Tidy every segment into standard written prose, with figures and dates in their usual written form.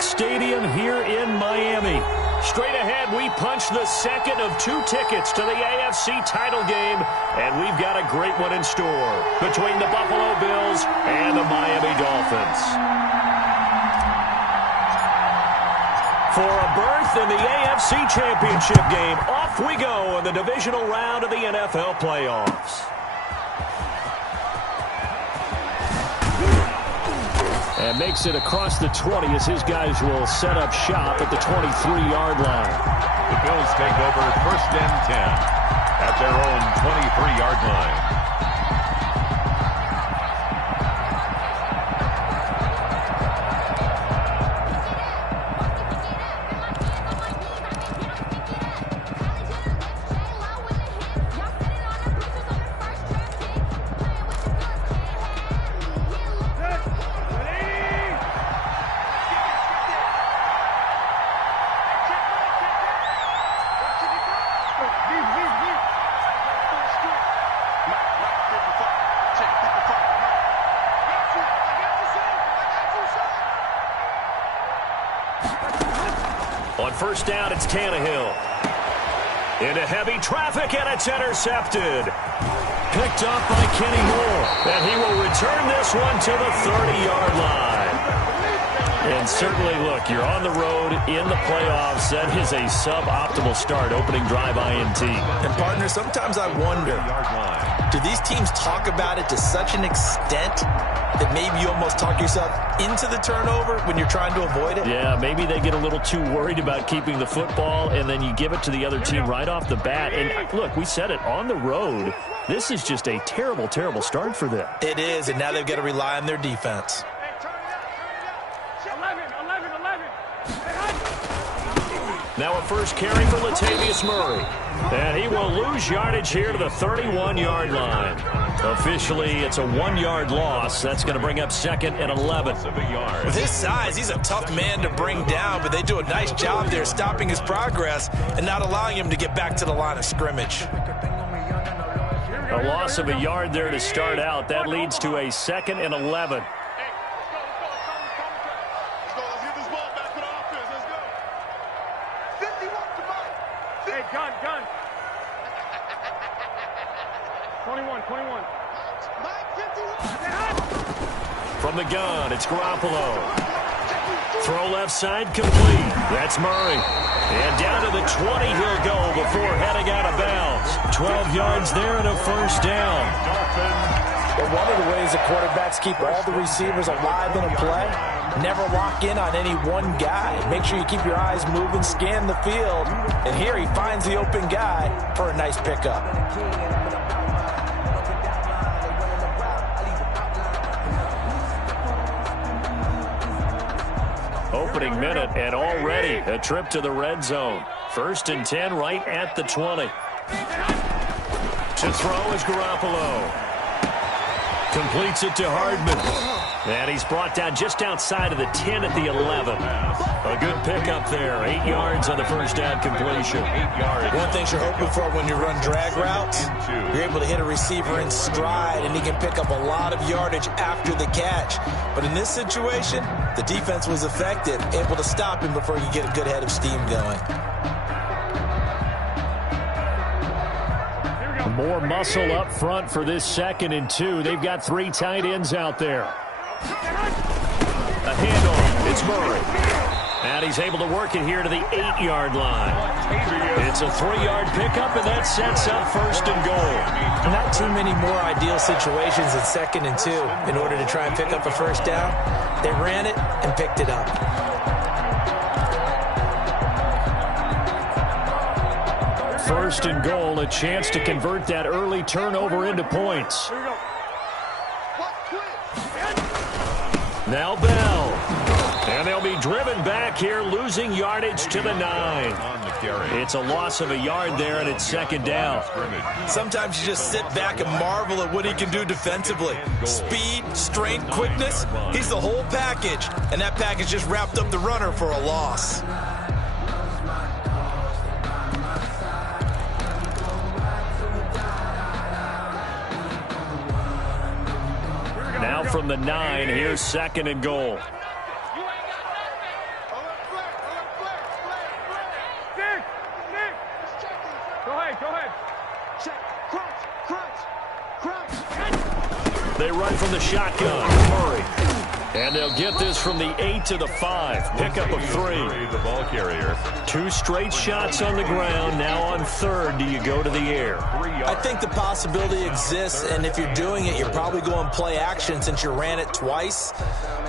Fox Stadium here in Miami. Straight ahead, we punch the second of 2 tickets to the AFC title game, and we've got a great one in store between the Buffalo Bills and the Miami Dolphins. For a berth in the AFC Championship game, off we go in the divisional round of the NFL playoffs. And makes it across the 20 as his guys will set up shop at the 23-yard line. The Bills take over 1st and 10 at their own 23-yard line. On 1st down, it's Tannehill. Into heavy traffic, and it's intercepted. Picked up by Kenny Moore. And he will return this one to the 30-yard line. And certainly, look, you're on the road in the playoffs. That is a suboptimal start, opening drive INT. And, partner, sometimes I wonder, do these teams talk about it to such an extent that maybe you almost talk yourself into the turnover when you're trying to avoid it? Yeah, maybe they get a little too worried about keeping the football, and then you give it to the other team right off the bat. And, look, we said it, on the road, this is just a terrible, terrible start for them. It is, and now they've got to rely on their defense. Now a first carry for Latavius Murray. And he will lose yardage here to the 31-yard line. Officially, it's a 1-yard loss. That's going to bring up 2nd and 11. With his size, he's a tough man to bring down, but they do a nice job there stopping his progress and not allowing him to get back to the line of scrimmage. A loss of a yard there to start out. That leads to a 2nd and 11. Gun. 21. From the gun, it's Garoppolo. Throw left side complete. That's Murray. And down to the 20 he'll go before heading out of bounds. 12 yards there and a 1st down. But one of the ways the quarterbacks keep all the receivers alive in a play, never lock in on any one guy. Make sure you keep your eyes moving, scan the field. And here he finds the open guy for a nice pickup. Opening minute, and already a trip to the red zone. 1st and 10 right at the 20. To throw is Garoppolo. Completes it to Hardman. And he's brought down just outside of the 10 at the 11. A good pickup there. 8 yards on the 1st down completion. 8 yards. One thing you're hoping for when you run drag routes, you're able to hit a receiver in stride, and he can pick up a lot of yardage after the catch. But in this situation, the defense was effective, able to stop him before you get a good head of steam going. More muscle up front for this 2nd and 2. They've got 3 tight ends out there. A handoff. It's Murray. And he's able to work it here to the 8-yard line. It's a 3-yard pickup, and that sets up 1st and goal. Not too many more ideal situations in 2nd and 2 in order to try and pick up a 1st down. They ran it and picked it up. 1st and goal, a chance to convert that early turnover into points. Now Bell. And they'll be driven back here, losing yardage to the 9. It's a loss of a yard there, and it's 2nd down. Sometimes you just sit back and marvel at what he can do defensively. Speed, strength, quickness, he's the whole package. And that package just wrapped up the runner for a loss. Now from the 9, here's 2nd and goal. They run from the shotgun. Murray. And they'll get this from the 8 to the 5. Pickup of 3. The ball carrier. 2 straight shots on the ground. Now on 3rd, do you go to the air? I think the possibility exists, and if you're doing it, you're probably going play action since you ran it twice.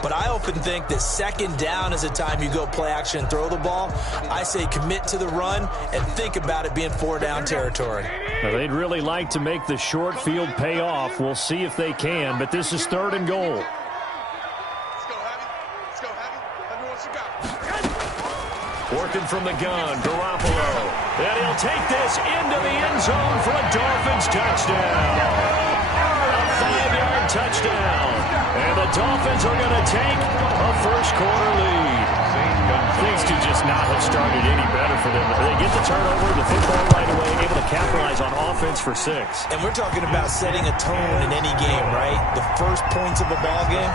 But I often think that 2nd down is the time you go play action and throw the ball. I say commit to the run and think about it being 4-down territory. Now, they'd really like to make the short field pay off. We'll see if they can, but this is 3rd and goal. Working from the gun, Garoppolo. And he'll take this into the end zone for a Dolphins touchdown. A 5-yard touchdown. And the Dolphins are going to take a first-quarter lead. Things could just not have started any better for them. They get the turnover, the football right away, able to capitalize on offense for 6. And we're talking about setting a tone in any game, right? The first points of a ball game.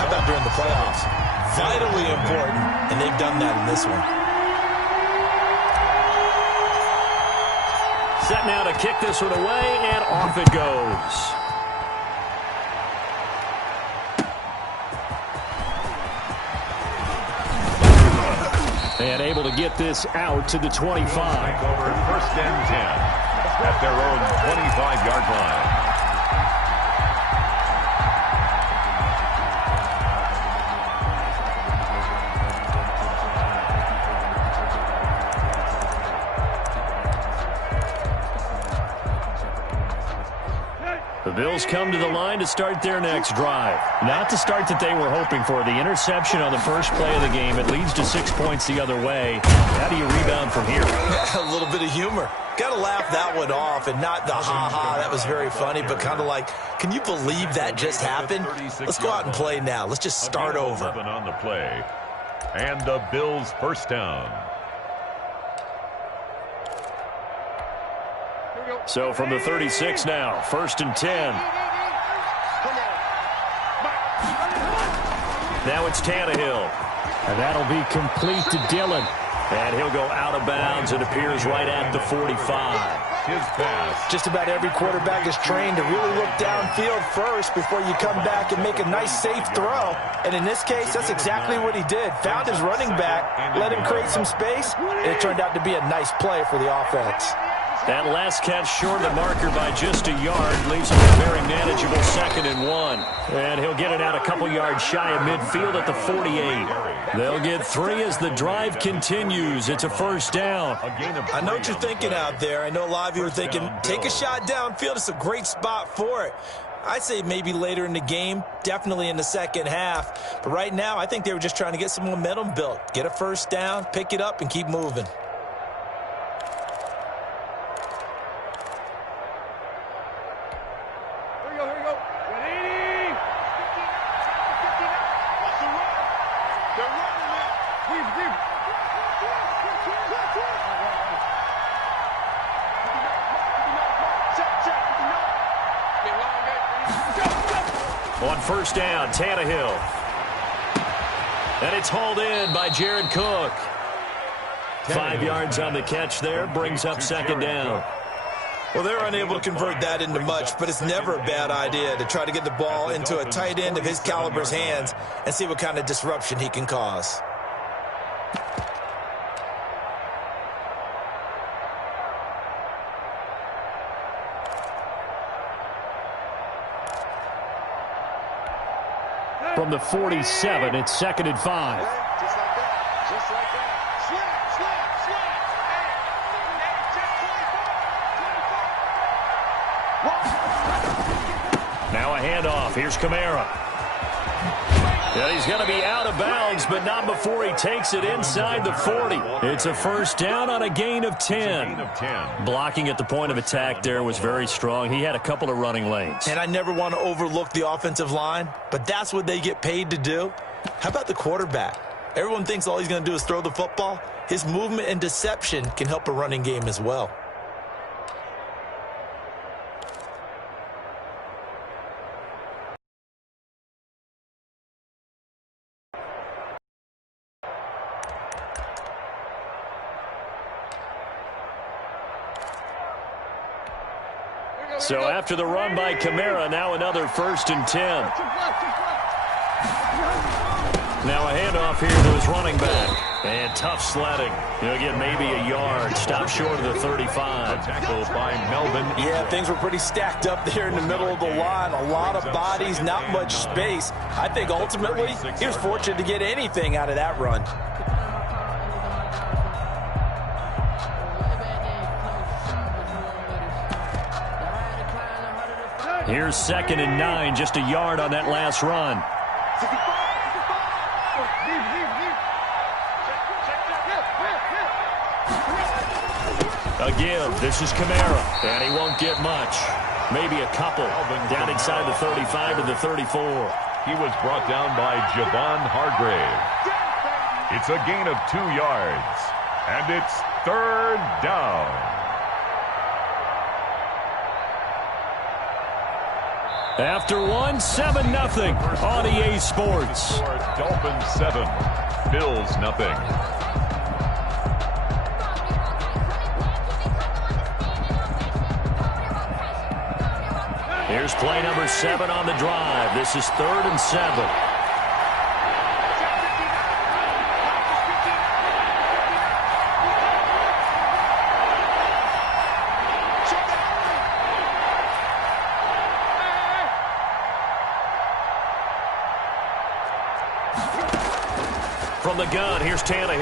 How about during the playoffs? Vitally important, and they've done that in this one. Set now to kick this one away, and off it goes. And able to get this out to the 25. Over 1st and 10 at their own 25-yard line. The Bills come to the line to start their next drive. Not the start that they were hoping for. The interception on the first play of the game. It leads to 6 points the other way. How do you rebound from here? A little bit of humor. Got to laugh that one off, and not the ha-ha, that was very funny, but kind of like, can you believe that just happened? Let's go out and play now. Let's just start over. On the play. And the Bills' first down. So from the 36 now, 1st and 10. Now it's Tannehill. And that'll be complete to Dillon. And he'll go out of bounds. It appears right at the 45. His pass. Just about every quarterback is trained to really look downfield first before you come back and make a nice, safe throw. And in this case, that's exactly what he did. Found his running back, let him create some space, and it turned out to be a nice play for the offense. That last catch short of the marker by just a yard leaves him a very manageable 2nd and 1. And he'll get it out a couple yards shy of midfield at the 48. They'll get 3 as the drive continues. It's a first down. I know what you're thinking out there. I know a lot of you are thinking, take a shot downfield. It's a great spot for it. I'd say maybe later in the game, definitely in the second half. But right now, I think they were just trying to get some momentum built. Get a first down, pick it up, and keep moving. On first down, Tannehill. And it's hauled in by Jared Cook. 5 yards on the catch there, brings up 2nd down. Well, they're unable to convert that into much, but it's never a bad idea to try to get the ball into a tight end of his caliber's hands and see what kind of disruption he can cause. From the 47, it's 2nd and 5. Just like that. Just like that. Now a handoff. Here's Kamara. And he's going to be out of bounds, but not before he takes it inside the 40. It's a first down on a gain of 10. Blocking at the point of attack there was very strong. He had a couple of running lanes. And I never want to overlook the offensive line, but that's what they get paid to do. How about the quarterback? Everyone thinks all he's going to do is throw the football. His movement and deception can help a running game as well. So after the run by Kamara, now another 1st and 10. Now a handoff here to his running back. And tough sledding. He'll get maybe a yard. Stop short of the 35. Tackle by Melvin. Yeah, things were pretty stacked up there in the middle of the line. A lot of bodies, not much space. I think ultimately he was fortunate to get anything out of that run. Here's 2nd and 9, just a yard on that last run. A give. This is Kamara, and he won't get much. Maybe a couple. Down inside the 35 to the 34. He was brought down by Javon Hargrave. It's a gain of 2 yards, and it's 3rd down. After one, 7-0 on EA Sports. Dolphins 7, Bills 0. Here's play number 7 on the drive. This is 3rd and 7. From the gun, here's Tannehill.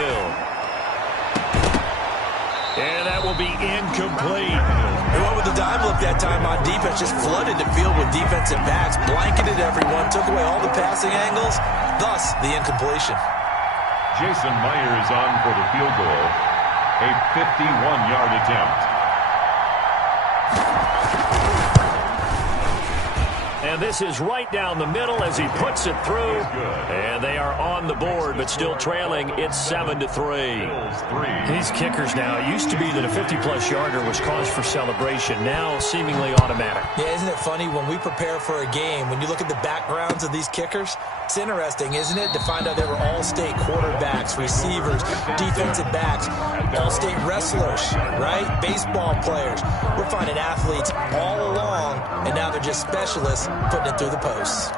And that will be incomplete. He went with the dime look that time on defense, just flooded the field with defensive backs, blanketed everyone, took away all the passing angles, thus the incompletion. Jason Myers on for the field goal, a 51-yard attempt. And this is right down the middle as he puts it through. And they are on the board, but still trailing. It's 7-3. These kickers now, it used to be that a 50-plus yarder was cause for celebration. Now seemingly automatic. Yeah, isn't it funny when we prepare for a game, when you look at the backgrounds of these kickers, it's interesting, isn't it, to find out they were all-state quarterbacks, receivers, defensive backs, all-state wrestlers, right? Baseball players. We're finding athletes all along, and now they're just specialists putting it through the posts.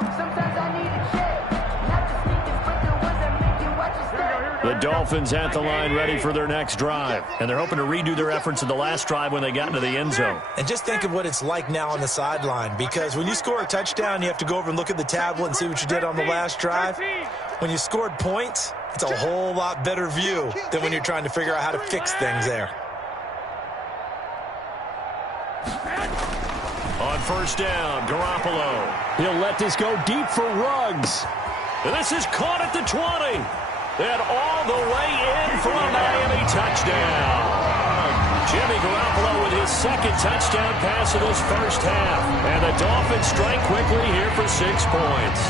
The Dolphins at the line ready for their next drive. And they're hoping to redo their efforts in the last drive when they got into the end zone. And just think of what it's like now on the sideline, because when you score a touchdown, you have to go over and look at the tablet and see what you did on the last drive. When you scored points, it's a whole lot better view than when you're trying to figure out how to fix things there. On 1st down, Garoppolo. He'll let this go deep for Ruggs. And this is caught at the 20. And all the way in for a Miami touchdown. Jimmy Garoppolo with his 2nd touchdown pass of this first half. And the Dolphins strike quickly here for 6 points.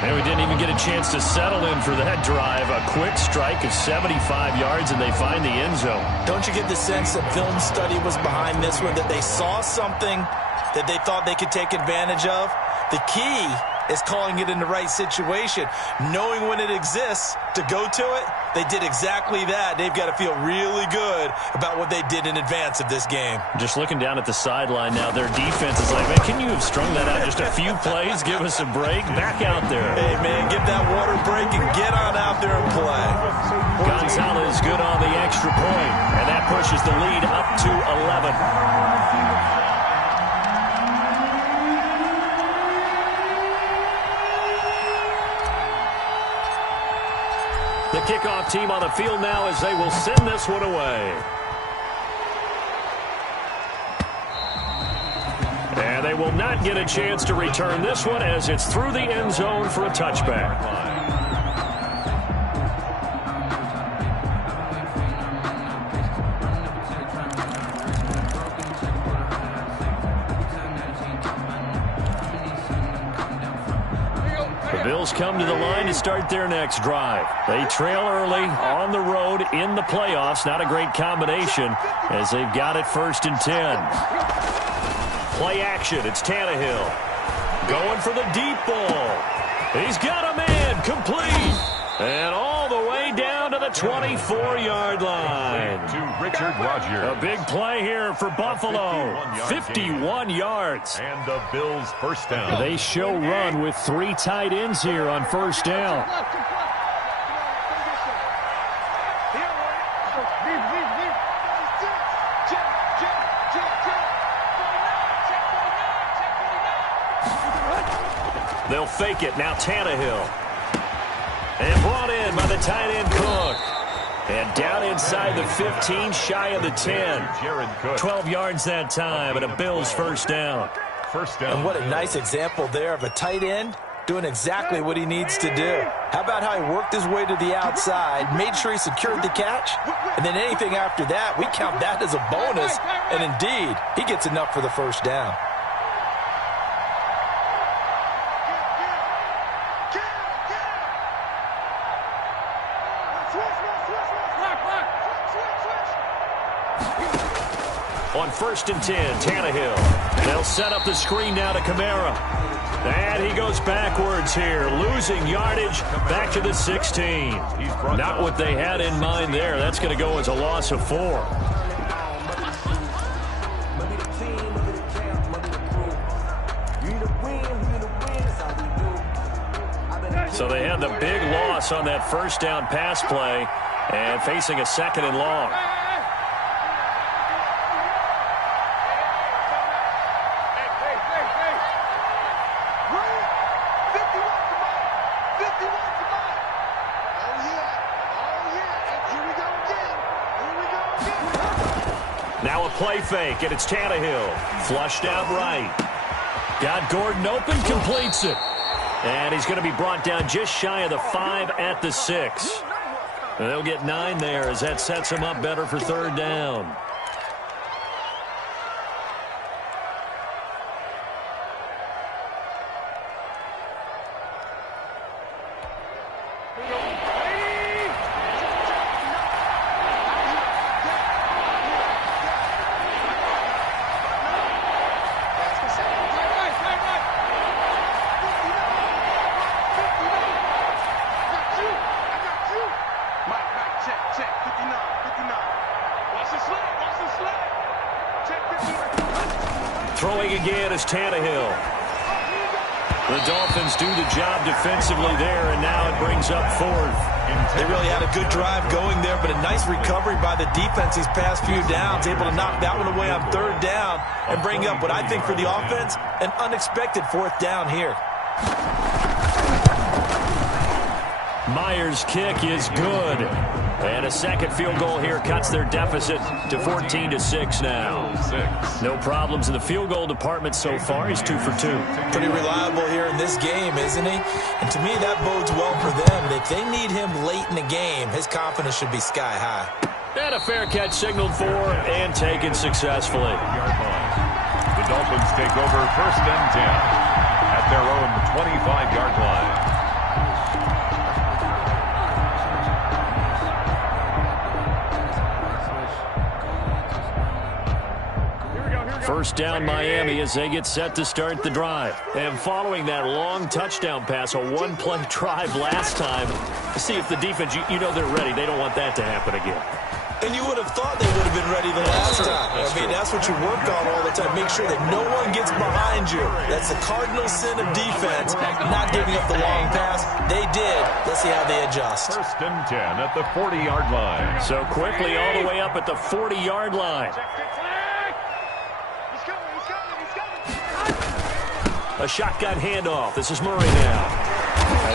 And we didn't even get a chance to settle in for that drive. A quick strike of 75 yards, and they find the end zone. Don't you get the sense that film study was behind this one, that they saw something that they thought they could take advantage of? The key is calling it in the right situation, knowing when it exists to go to it. They did exactly that. They've got to feel really good about what they did in advance of this game. Just looking down at the sideline now, their defense is like, man, can you have strung that out just a few plays? Give us a break. Back out there. Hey, man, give that water break and get on out there and play. Gonzalez good on the extra point, and that pushes the lead up to 11. The kickoff team on the field now as they will send this one away. And they will not get a chance to return this one as it's through the end zone for a touchback. Bills come to the line to start their next drive. They trail early on the road in the playoffs. Not a great combination as they've got it 1st and 10. Play action. It's Tannehill going for the deep ball. He's got a man complete. And all the way down to the 24-yard line. Richard Rodgers. A big play here for Buffalo. 51 yards. And the Bills first down. They show run with 3 tight ends here on first down. They'll fake it. Now Tannehill. And brought in by the tight end Cook. And down inside the 15, shy of the 10. 12 yards that time, and a Bills first down. And what a nice example there of a tight end doing exactly what he needs to do. How about how he worked his way to the outside, made sure he secured the catch, and then anything after that, we count that as a bonus. And indeed, he gets enough for the first down. On 1st and 10, Tannehill. They'll set up the screen now to Kamara. And he goes backwards here, losing yardage back to the 16. Not what they had in mind there. That's going to go as a loss of 4. So they had the big loss on that first down pass play and facing a 2nd and long. Now a play fake, and it's Tannehill. Flushed out right. Got Gordon open, completes it. And he's going to be brought down just shy of the 5 at the 6. And they'll get 9 there as that sets him up better for 3rd down. Throwing again is Tannehill. The Dolphins do the job defensively there, and now it brings up 4th. They really had a good drive going there, but a nice recovery by the defense these past few downs, able to knock that one away on 3rd down and bring up what I think for the offense, an unexpected 4th down here. Myers' kick is good. And a 2nd field goal here cuts their deficit to 14-6 now. No problems in the field goal department so far. He's 2 for 2. Pretty reliable here in this game, isn't he? And to me, that bodes well for them. If they need him late in the game, his confidence should be sky high. And a fair catch signaled for and taken successfully. The Dolphins take over 1st and 10 at their own 25-yard line. First down Miami as they get set to start the drive. And following that long touchdown pass, a one-play drive last time, see if the defense, you know they're ready. They don't want that to happen again. And you would have thought they would have been ready the last time. That's what you work on all the time. Make sure that no one gets behind you. That's the cardinal sin of defense, not giving up the long pass. They did. Let's see how they adjust. 1st and 10 at the 40-yard line. So quickly all the way up at the 40-yard line. A shotgun handoff. This is Murray now.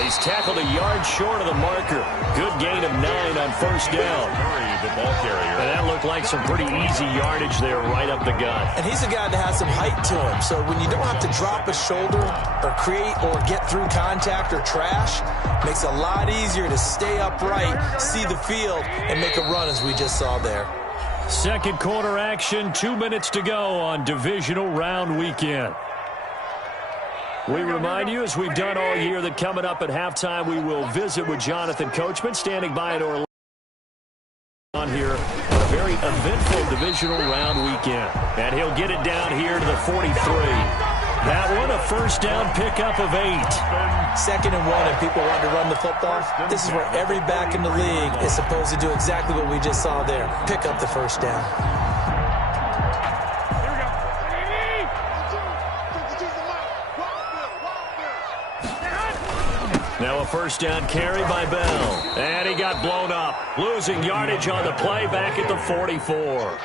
He's tackled a yard short of the marker. Good gain of 9 on 1st down. Murray, the ball carrier. And that looked like some pretty easy yardage there right up the gut. And he's a guy that has some height to him. So when you don't have to drop a shoulder or create or get through contact or trash, makes it a lot easier to stay upright, see the field, and make a run as we just saw there. 2nd quarter action, 2 minutes to go on divisional round weekend. We remind you, as we've done all year, that coming up at halftime, we will visit with Jonathan Coachman, standing by at Orlando on here on a very eventful divisional round weekend. And he'll get it down here to the 43. That one a first down pickup of 8. 2nd and 1 and people want to run the football. This is where every back in the league is supposed to do exactly what we just saw there. Pick up the first down. Now a first down carry by Bell. And he got blown up. Losing yardage on the play back at the 44.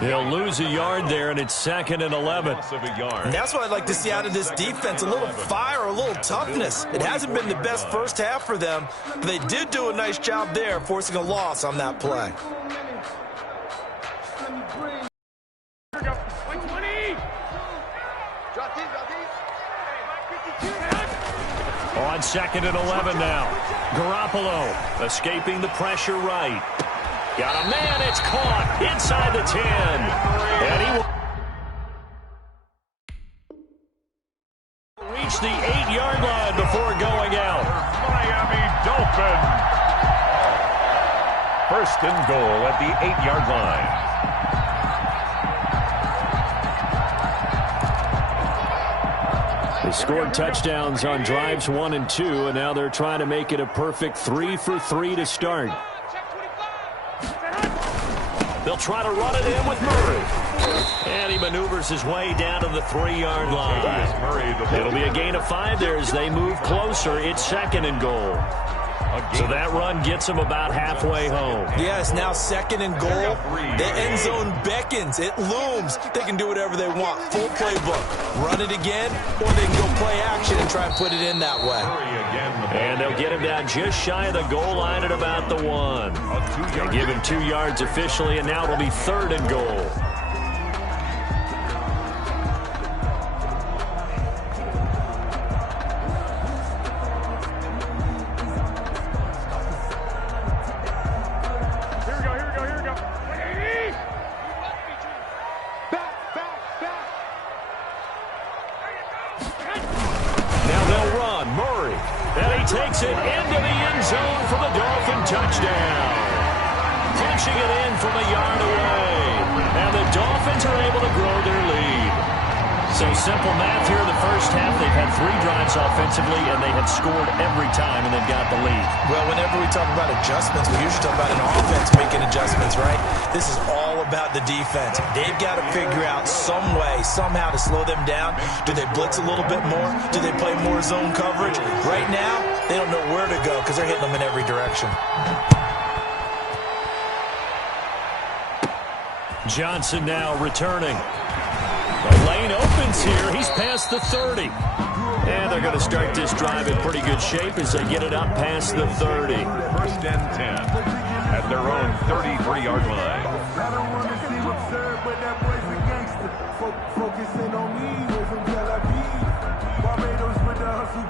He'll lose a yard there, and it's 2nd and 11. And that's what I'd like to see out of this defense, a little fire, a little toughness. It hasn't been the best first half for them, but they did do a nice job there, forcing a loss on that play. On 2nd and 11 now. Garoppolo escaping the pressure right. Got a man, it's caught inside the 10. And he will reach the 8-yard line before going out. Miami Dolphins. 1st and goal at the 8-yard line. They scored touchdowns on drives 1 and 2, and now they're trying to make it a perfect 3 for 3 to start. They'll try to run it in with Murray. And he maneuvers his way down to the 3-yard line. It'll be a gain of 5 there as they move closer. It's 2nd and goal. So that run gets them about halfway home. Yes, now 2nd and goal. The end zone beckons. It looms. They can do whatever they want. Full playbook. Run it again, or they can go play action and try and put it in that way. And they'll get him down just shy of the goal line at about the 1. They give him 2 yards officially, and now it'll be 3rd and goal. Takes it into the end zone for the Dolphin touchdown. Punching it in from a yard away. And the Dolphins are able to grow their lead. So simple math here in the first half. They've had 3 drives offensively, and they have scored every time, and they've got the lead. Well, whenever we talk about adjustments, we usually talk about an offense making adjustments, right? This is all about the defense. They've got to figure out some way, somehow to slow them down. Do they blitz a little bit more? Do they play more zone coverage? Right now, they don't know where to go because they're hitting them in every direction. Johnson now returning. The lane opens here. He's past the 30. And they're going to start this drive in pretty good shape as they get it up past the 30. 1st and 10 at their own 33-yard line. I don't want to see absurd, but that boy's a gangster. Focusing on me, we're from Tel Aviv. Barbados with the hustle.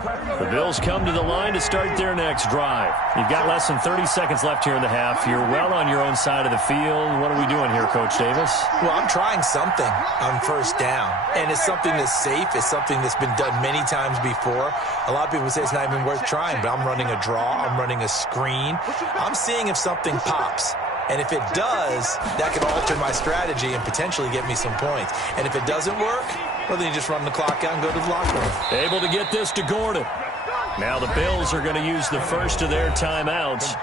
The Bills come to the line to start their next drive. You've got less than 30 seconds left here in the half. You're well on your own side of the field. What are we doing here, Coach Davis? Well, I'm trying something on 1st down. And it's something that's safe. It's something that's been done many times before. A lot of people say it's not even worth trying, but I'm running a draw. I'm running a screen. I'm seeing if something pops. And if it does, that could alter my strategy and potentially get me some points. And if it doesn't work, well, then you just run the clock out and go to the locker room. Able to get this to Gordon. Now the Bills are going to use the first of their timeouts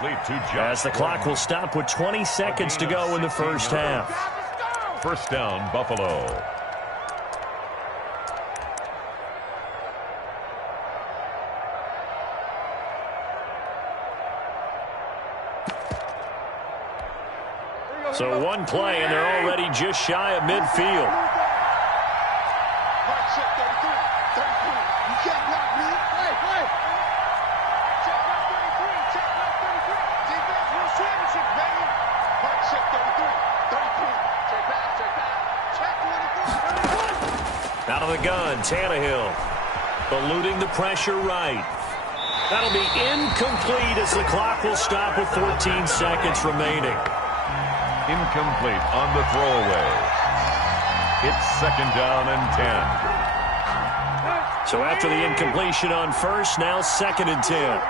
as the clock will stop with 20 seconds to go in the first half. 1st down, Buffalo. So one play, and they're already just shy of midfield. Out of the gun, Tannehill. Eluding the pressure right. That'll be incomplete as the clock will stop with 14 seconds remaining. Incomplete on the throwaway. It's 2nd down and 10. So after the incompletion on 1st, now 2nd and 10.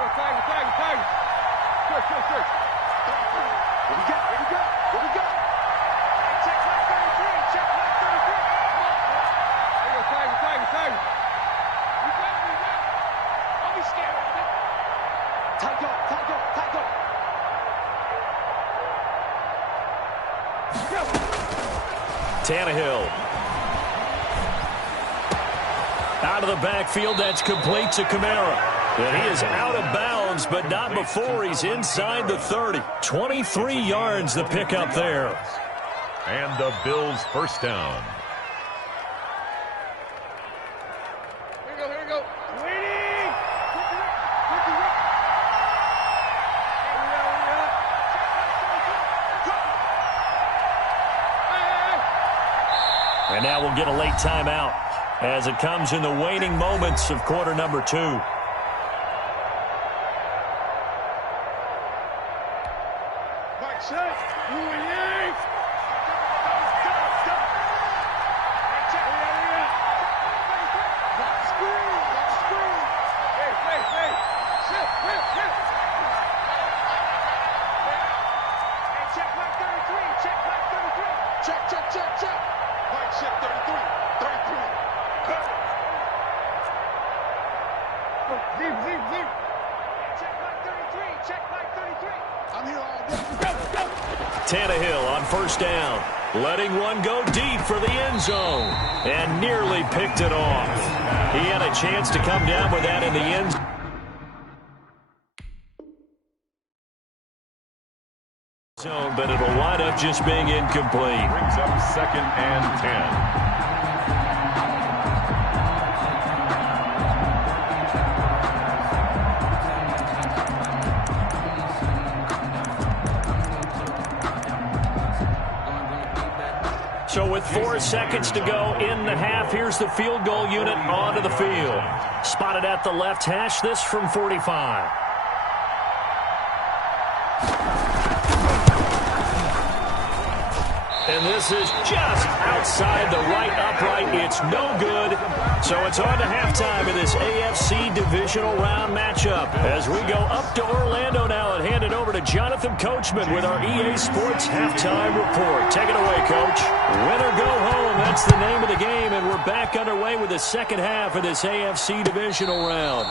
Tannehill. Out of the backfield, that's complete to Kamara. And he is out of bounds, but not before he's inside the 30. 23 yards the pickup there. And the Bills first down. Here we go. Waiting! And now we'll get a late timeout as it comes in the waning moments of quarter number 2. Tannehill on first down, letting one go deep for the end zone, and nearly picked it off. He had a chance to come down with that in the end zone, but it'll wind up just being incomplete. Brings up 2nd and 10. So with 4 seconds to go in the half, here's the field goal unit onto the field. Spotted at the left hash, this from 45. And this is just outside the right upright. It's no good. So it's on to halftime in this AFC divisional round matchup. As we go up to Orlando now and hand it over to Jonathan Coachman with our EA Sports halftime report. Take it away, Coach. Win or go home, that's the name of the game, and we're back underway with the second half of this AFC divisional round.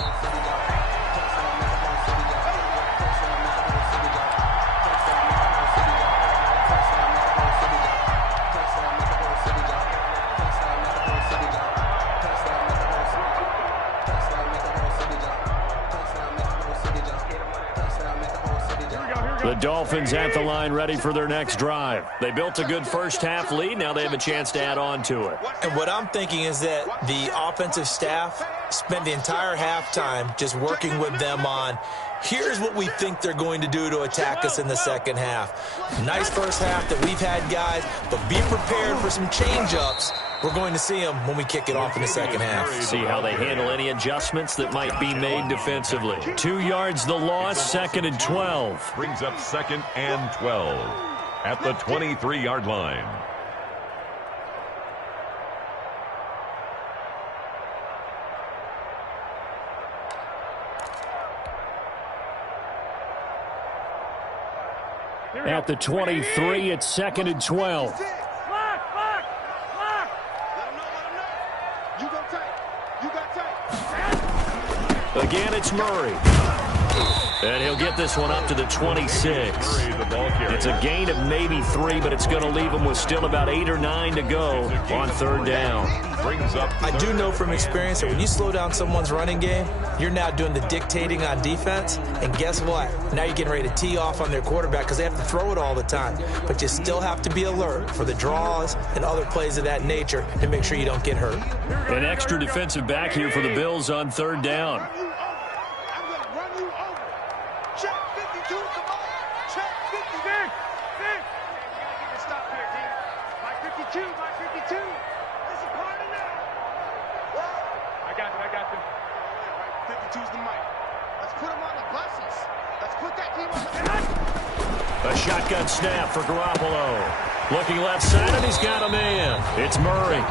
The Dolphins at the line, ready for their next drive. They built a good first-half lead. Now they have a chance to add on to it. And what I'm thinking is that the offensive staff spent the entire halftime just working with them on, here's what we think they're going to do to attack us in the second half. Nice first half that we've had, guys, but be prepared for some change-ups. We're going to see them when we kick it off in the second half. See how they handle any adjustments that might be made defensively. 2 yards the loss, 2nd and 12. Brings up 2nd and 12 at the 23-yard line. At the 23, it's 2nd and 12. Again, it's Murray. And he'll get this one up to the 26. It's a gain of maybe 3, but it's going to leave him with still about 8 or 9 to go on third down. I do know from experience that when you slow down someone's running game, you're now doing the dictating on defense. And guess what? Now you're getting ready to tee off on their quarterback because they have to throw it all the time. But you still have to be alert for the draws and other plays of that nature and make sure you don't get hurt. An extra defensive back here for the Bills on third down. A shotgun snap for Garoppolo. Looking left side, and he's got a man. It's Murray.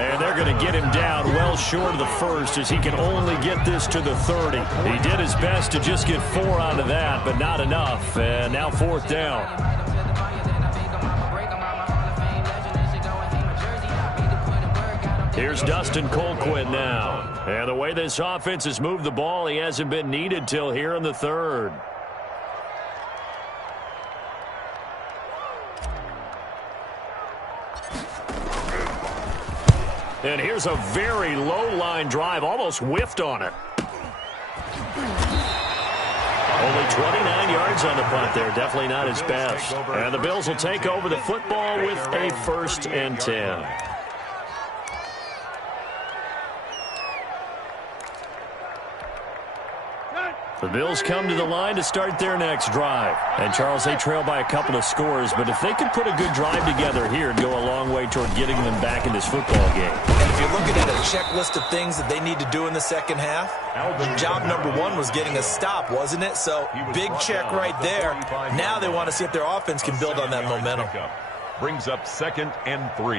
And they're going to get him down well short of the first as he can only get this to the 30. He did his best to just get 4 out of that, but not enough. And now fourth down. Here's Dustin Colquitt now. And the way this offense has moved the ball, he hasn't been needed till here in the third. And here's a very low-line drive, almost whiffed on it. Only 29 yards on the punt there. Definitely not his best. And the Bills will take over the football with a 1st and 10. The Bills come to the line to start their next drive. And, Charles, they trail by a couple of scores, but if they could put a good drive together here, it'd go a long way toward getting them back in this football game. And if you're looking at a checklist of things that they need to do in the second half, job number 1 was getting a stop, wasn't it? So, big check right there. Now they want to see if their offense can build on that momentum. Brings up 2nd and 3.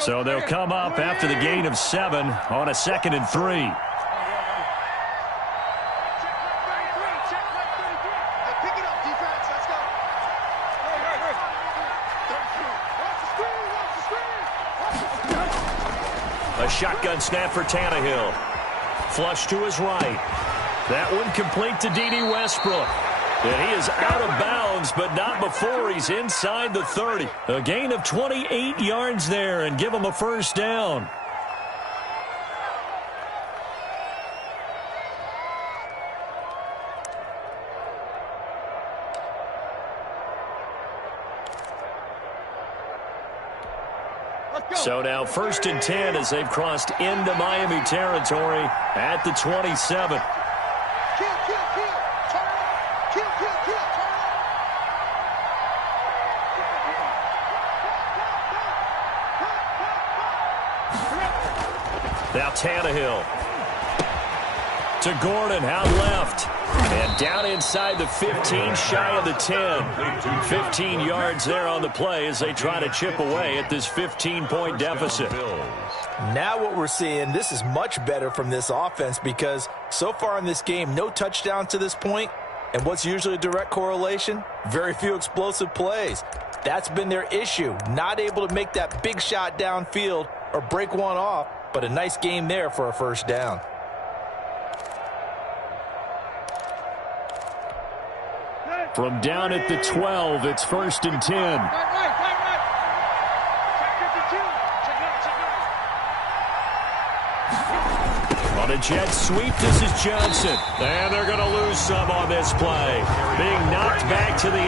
So they'll come up after the gain of 7 on a 2nd and 3. A shotgun snap for Tannehill. Flush to his right. That one complete to D.D. Westbrook. And he is out of bounds, but not before he's inside the 30. A gain of 28 yards there and give him a 1st down. So now 1st and 10 as they've crossed into Miami territory at the 27. Now Tannehill to Gordon out left. And down inside the 15, shy of the 10. 15 yards there on the play as they try to chip away at this 15-point deficit. Now what we're seeing, this is much better from this offense because so far in this game, no touchdown to this point. And what's usually a direct correlation? Very few explosive plays. That's been their issue. Not able to make that big shot downfield or break one off, but a nice game there for a 1st down. From down at the 12, it's 1st and 10. On a jet sweep, this is Johnson. And they're going to lose some on this play. Being knocked back to the 18.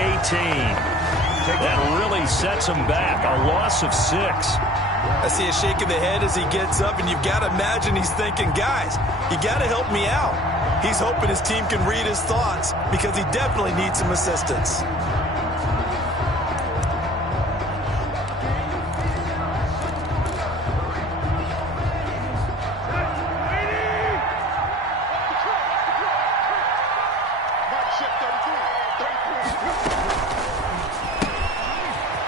That really sets him back. A loss of 6. I see a shake of the head as he gets up, and you've got to imagine he's thinking, guys, you got to help me out. He's hoping his team can read his thoughts because he definitely needs some assistance.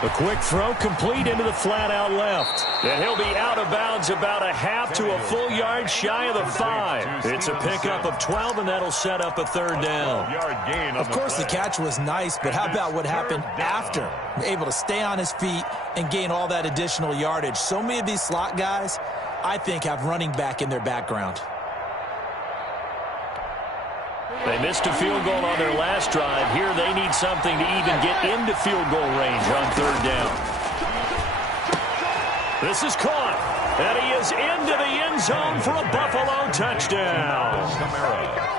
A quick throw complete into the flat out left. And he'll be out of bounds about a half to a full yard shy of the 5. It's a pickup of 12, and that'll set up a 3rd down. Of course, the catch was nice, but how about what happened after? Able to stay on his feet and gain all that additional yardage. So many of these slot guys, I think, have running back in their background. They missed a field goal on their last drive. Here they need something to even get into field goal range on 3rd down. This is caught, and he is into the end zone for a Buffalo touchdown.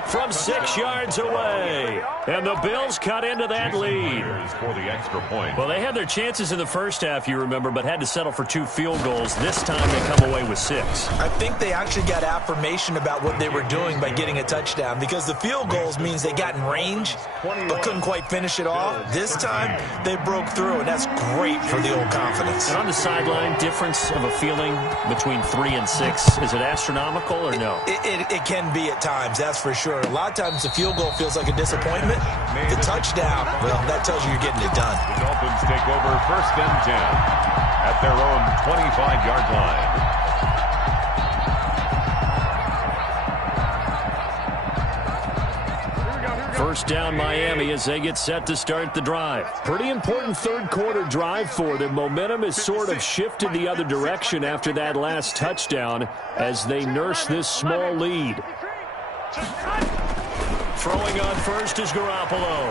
From 6 yards away. And the Bills cut into that lead. For the extra point. Well, they had their chances in the first half, you remember, but had to settle for 2 field goals. This time they come away with 6. I think they actually got affirmation about what they were doing by getting a touchdown because the field goals means they got in range but couldn't quite finish it off. This time they broke through, and that's great for the old confidence. And on the sideline, difference of a feeling between 3 and 6, is it astronomical or no? It can be at times, that's for sure. A lot of times the field goal feels like a disappointment. The touchdown, well, that tells you you're getting it done. The Dolphins take over 1st and 10 at their own 25-yard line. First down Miami as they get set to start the drive. Pretty important third quarter drive for them. Momentum has sort of shifted the other direction after that last touchdown as they nurse this small lead. Throwing on first is Garoppolo.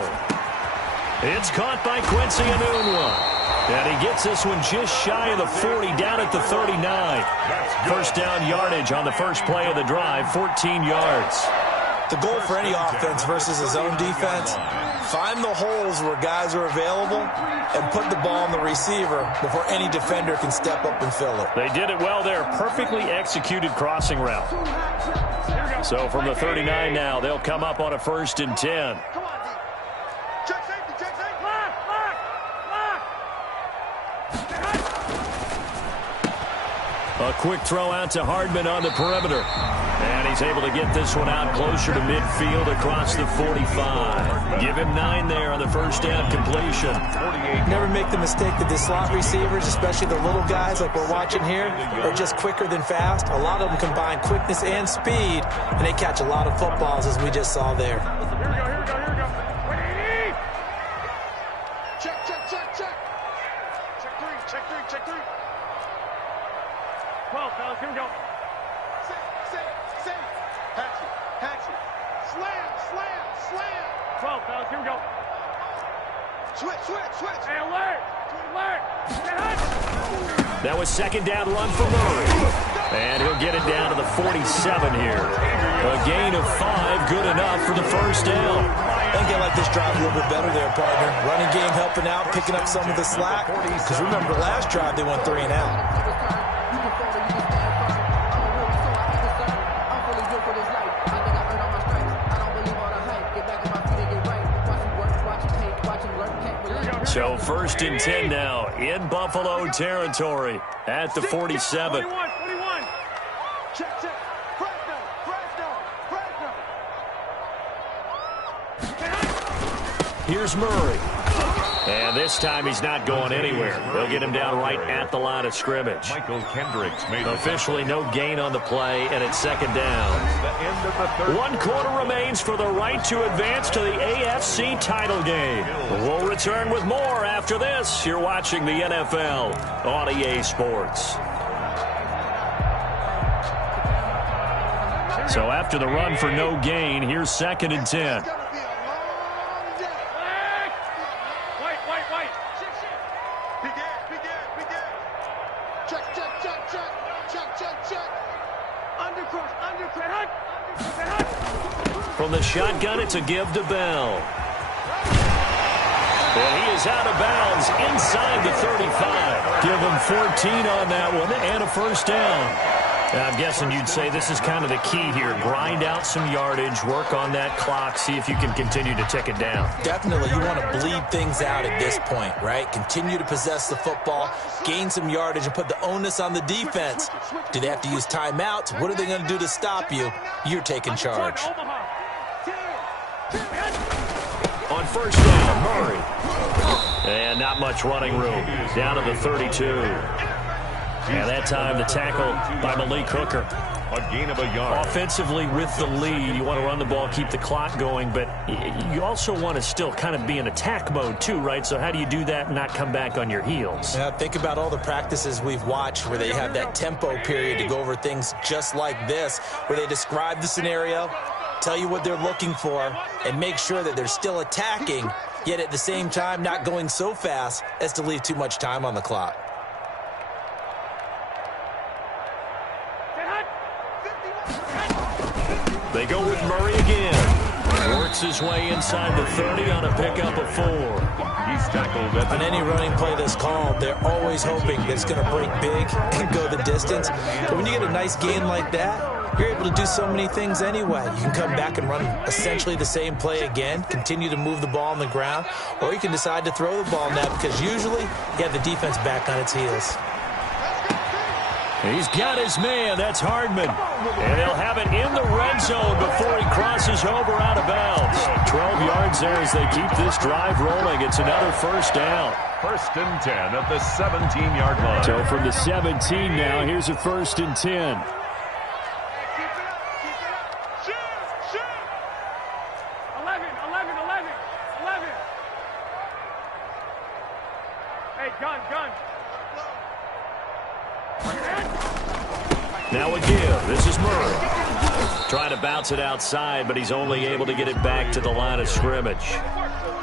It's caught by Quincy Enunwa. And he gets this one just shy of the 40, down at the 39. First down yardage on the first play of the drive, 14 yards. The goal for any offense versus his own defense, find the holes where guys are available and put the ball on the receiver before any defender can step up and fill it. They did it well there. Perfectly executed crossing route. So from the 39 now, they'll come up on a 1st and 10. A quick throw out to Hardman on the perimeter. And he's able to get this one out closer to midfield across the 45. Give him 9 there on the first down completion. Never make the mistake that the slot receivers, especially the little guys like we're watching here, are just quicker than fast. A lot of them combine quickness and speed, and they catch a lot of footballs, as we just saw there. Here we go. Wait! Check. Check 3. 12, fellas, here we go. Say. Hatchet. Slam. 12, fellas, here we go. Switch. Hey, alert. That was second down run for Murray. And he'll get it down to the 47 here. A gain of 5, good enough for the first down. I think they like this drive a little bit better there, partner. Running game helping out, picking up some of the slack. Because remember, last drive they went 3 and out. So 1st and 10 now in Buffalo territory at the 47. 41. Check. Fresno. Here's Murray. And this time he's not going anywhere. They'll get him down right at the line of scrimmage. Michael Kendricks made officially no gain on the play, and it's second down. 1 quarter remains for the right to advance to the AFC title game. We'll return with more after this. You're watching the NFL on EA Sports. So after the run for no gain, here's 2nd and 10. From the shotgun, it's a give to Bell. And he is out of bounds inside the 35. Give him 14 on that one and a first down. I'm guessing you'd say this is kind of the key here. Grind out some yardage, work on that clock, see if you can continue to tick it down. Definitely. You want to bleed things out at this point, right? Continue to possess the football, gain some yardage, and put the onus on the defense. Do they have to use timeouts? What are they going to do to stop you? You're taking charge. On first down, Murray. And not much running room. Down to the 32. And that time the tackle by Malik Hooker. A gain of a yard. Offensively with the lead, you want to run the ball, keep the clock going, but you also want to still kind of be in attack mode too, right? So how do you do that and not come back on your heels? Yeah, think about all the practices we've watched where they have that tempo period to go over things just like this, where they describe the scenario, tell you what they're looking for, and make sure that they're still attacking, yet at the same time not going so fast as to leave too much time on the clock. They go with Murray again. Works his way inside the 30 on a pickup of 4. He's tackled at On any running play that's called, they're always hoping that it's going to break big and go the distance. But when you get a nice gain like that, you're able to do so many things anyway. You can come back and run essentially the same play again, continue to move the ball on the ground, or you can decide to throw the ball now because usually you have the defense back on its heels. He's got his man. That's Hardman. And they'll have it in the red zone before he crosses over out of bounds. 12 yards there as they keep this drive rolling. It's another first down. 1st and 10 at the 17-yard line. So from the 17 now, here's a 1st and 10. Now a give. This is Murray. Trying to bounce it outside, but he's only able to get it back to the line of scrimmage.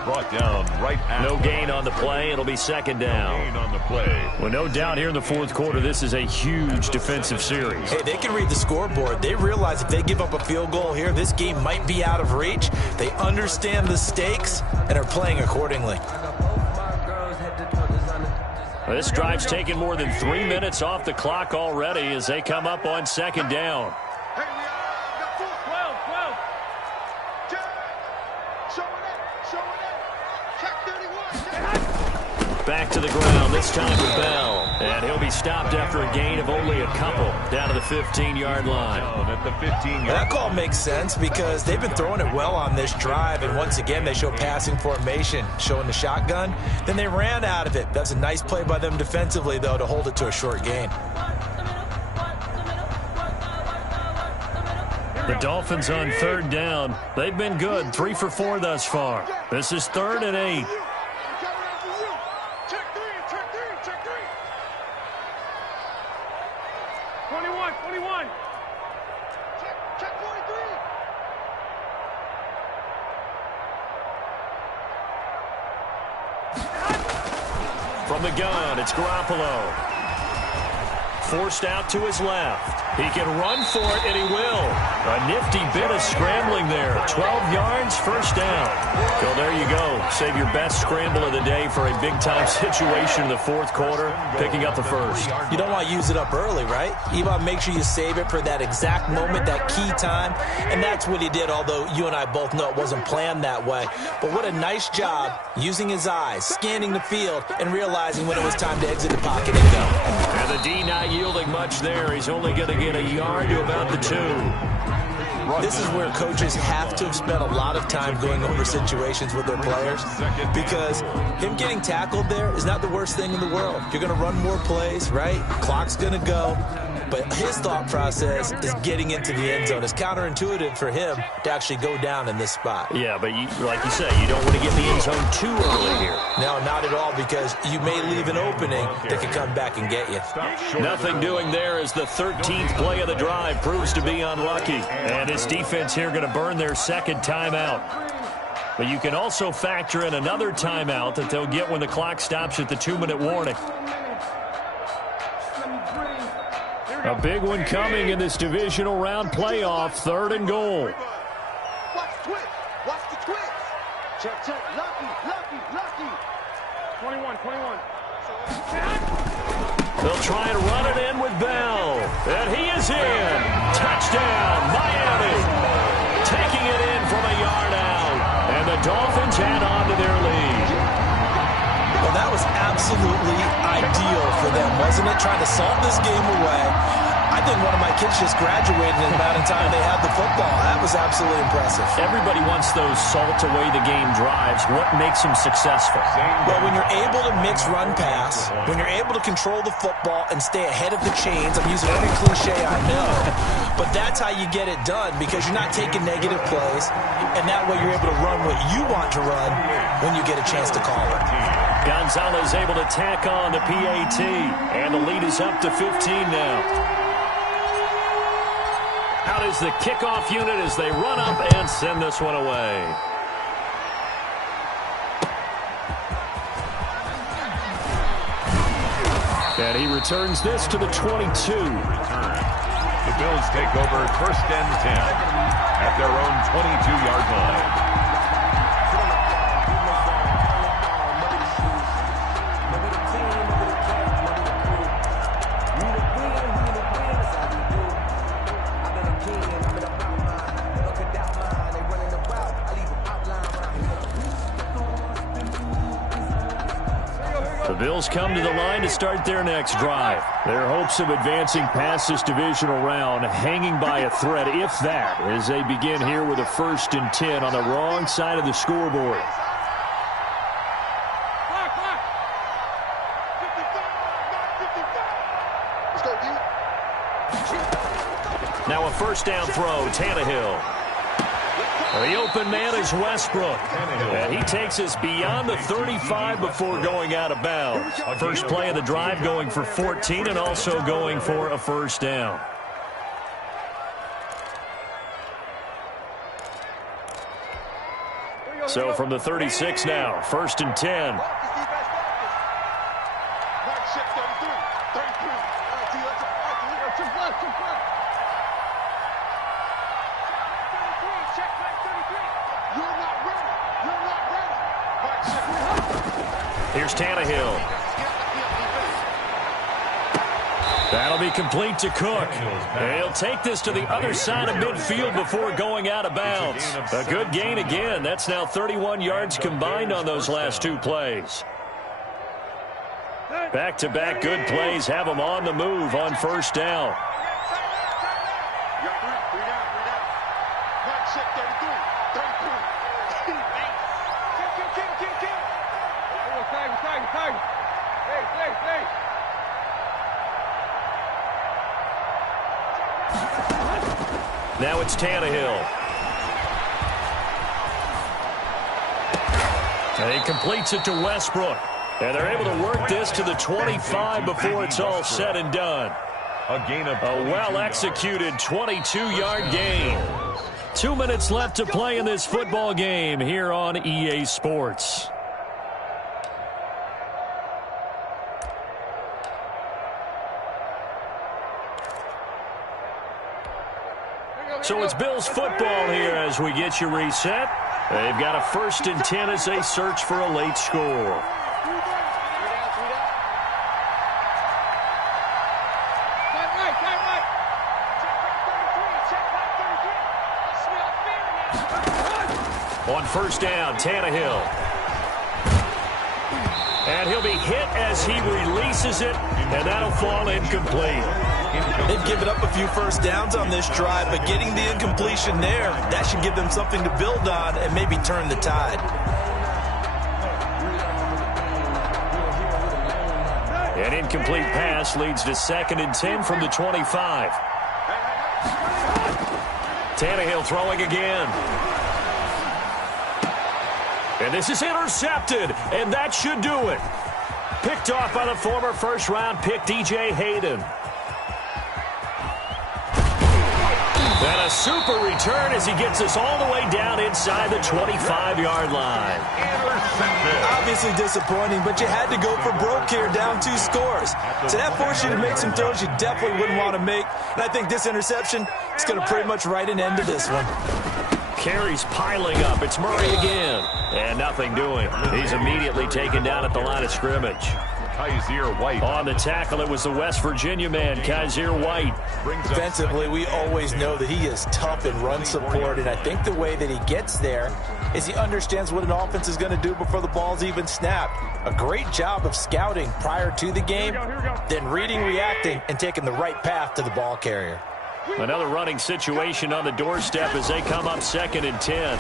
Brought down right at No gain on the play. It'll be second down. gain on the play. Well, no doubt here in the fourth quarter, this is a huge defensive series. Hey, they can read the scoreboard. They realize if they give up a field goal here, this game might be out of reach. They understand the stakes and are playing accordingly. Well, this drive's taken more than 3 minutes off the clock already as they come up on second down. Hey, we got 12. Check. Showing it. Check 31. Back to the ground, this time with Bell. And he'll be stopped after a gain of only a couple down to the 15-yard line. Down at the 15-yard That call makes sense because they've been throwing it well on this drive, and once again they show passing formation, showing the shotgun. Then they ran out of it. That's a nice play by them defensively, though, to hold it to a short gain. The Dolphins on third down. They've been good, 3 for 4 thus far. This is 3rd and 8. Check three. 21. Check 43. From the gun, it's Garoppolo. Forced out to his left. He can run for it, and he will. A nifty bit of scrambling there. 12 yards, first down. So there you go. Save your best scramble of the day for a big-time situation in the fourth quarter, picking up the first. You don't want to use it up early, right? You want to make sure you save it for that exact moment, that key time, and that's what he did, although you and I both know it wasn't planned that way. But what a nice job using his eyes, scanning the field, and realizing when it was time to exit the pocket and go. And the D not yielding much there. He's only going to get a yard to about the 2. This is where coaches have to have spent a lot of time going over situations with their players, because him getting tackled there is not the worst thing in the world. You're going to run more plays, right? Clock's going to go. But his thought process is getting into the end zone. It's counterintuitive for him to actually go down in this spot. Yeah, but like you say, you don't want to get in the end zone too early here. No, not at all, because you may leave an opening that can come back and get you. Nothing doing there as the 13th play of the drive proves to be unlucky. And his defense here going to burn their second timeout. But you can also factor in another timeout that they'll get when the clock stops at the 2-minute warning. A big one coming in this divisional round playoff, 3rd and goal. Watch the twist. Check. Lucky. 21. They'll try and run it in with Bell. And he is in. Touchdown, Miami. Taking it in from a yard out. And the Dolphins add on to their lead. Well, that was absolutely ideal for them, wasn't it? Trying to solve this game away. I think one of my kids just graduated in the amount of time they had the football. That was absolutely impressive. Everybody wants those salt-away-the-game drives. What makes them successful? Well, when you're able to mix run-pass, when you're able to control the football and stay ahead of the chains, I'm using every cliche I know, but that's how you get it done, because you're not taking negative plays, and that way you're able to run what you want to run when you get a chance to call it. Gonzalez able to tack on the PAT, and the lead is up to 15 now. Out is the kickoff unit as they run up and send this one away. And he returns this to the 22. The Bills take over 1st and 10 at their own 22-yard line. The Bills come to the line to start their next drive. Their hopes of advancing past this divisional round hanging by a thread, if that, as they begin here with a 1st and 10 on the wrong side of the scoreboard. Let's go, D. Now a 1st down throw, Tannehill. The open man is Westbrook. And he takes us beyond the 35 before going out of bounds. First play of the drive going for 14 and also going for a first down. So from the 36 now, 1st and 10. Here's Tannehill. That'll be complete to Cook. And he'll take this to the other side of midfield before going out of bounds. A good gain again. That's now 31 yards combined on those last two plays. Back-to-back good plays have them on the move on first down. Now it's Tannehill. And he completes it to Westbrook. And they're able to work this to the 25 before it's all said and done. A well-executed 22-yard gain. 2 minutes left to play in this football game here on EA Sports. So it's Bills football here as we get you reset. They've got a 1st and 10 as they search for a late score. On first down, Tannehill. And he'll be hit as he releases it, and that'll fall incomplete. They've given up a few first downs on this drive, but getting the incompletion there, that should give them something to build on and maybe turn the tide. An incomplete pass leads to 2nd and 10 from the 25. Tannehill throwing again. And this is intercepted, and that should do it. Picked off by the former first-round pick, DJ Hayden. And a super return as he gets us all the way down inside the 25-yard line. Obviously disappointing, but you had to go for broke here, down 2 scores. So that forced you to make some throws you definitely wouldn't want to make. And I think this interception is going to pretty much write an end to this one. Carries piling up. It's Murray again. And nothing doing. He's immediately taken down at the line of scrimmage. Kaiser White. On the tackle, it was the West Virginia man, Kaiser White. Defensively, we always know that he is tough in run support, and I think the way that he gets there is he understands what an offense is going to do before the ball's even snapped. A great job of scouting prior to the game, then reading, reacting, and taking the right path to the ball carrier. Another running situation on the doorstep as they come up 2nd and 10.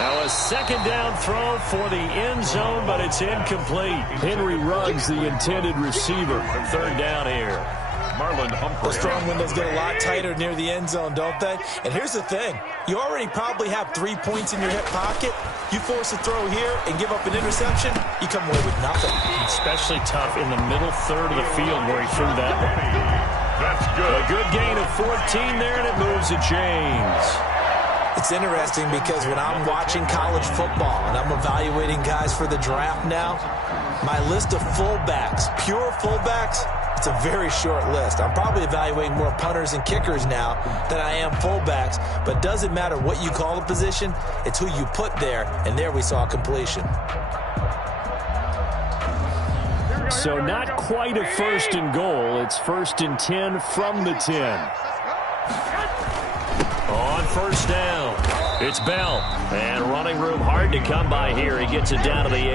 Now a 2nd down throw for the end zone, but it's incomplete. Henry Ruggs, the intended receiver. 3rd down here. Marlon Humphrey. The strong windows get a lot tighter near the end zone, don't they? And here's the thing. You already probably have 3 points in your hip pocket. You force a throw here and give up an interception, you come away with nothing. Especially tough in the middle third of the field where he threw that one. That's good. A good gain of 14 there, and it moves the chains. It's interesting because when I'm watching college football and I'm evaluating guys for the draft now, my list of fullbacks, pure fullbacks, it's a very short list. I'm probably evaluating more punters and kickers now than I am fullbacks, but doesn't matter what you call a position, it's who you put there, and there we saw completion. So not quite a 1st and goal. It's 1st and 10 from the 10. On first down, it's Bell. And running room hard to come by here. He gets it down to the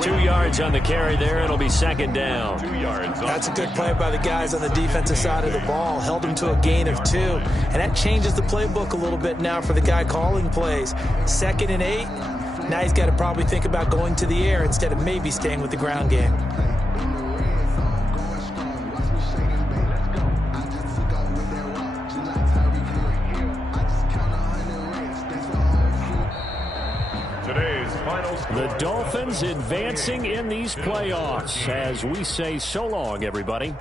8. 2 yards on the carry there. It'll be 2nd down. 2 yards. That's a good play by the guys on the defensive side of the ball. Held him to a gain of 2. And that changes the playbook a little bit now for the guy calling plays. 2nd and 8. Now he's got to probably think about going to the air instead of maybe staying with the ground game. today's final score. The Dolphins advancing in these playoffs as we say so long, everybody.